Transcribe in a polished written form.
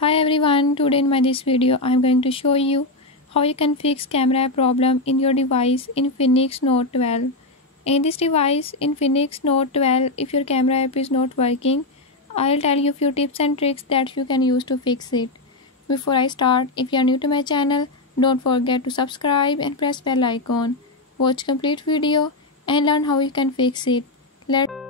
Hi everyone, today in this video I am going to show you how you can fix camera problem in your device Infinix Note 12. In this device Infinix Note 12, if your camera app is not working, I'll tell you a few tips and tricks that you can use to fix it. Before I start, if you are new to my channel, don't forget to subscribe and press bell icon. Watch complete video and learn how you can fix it. Let's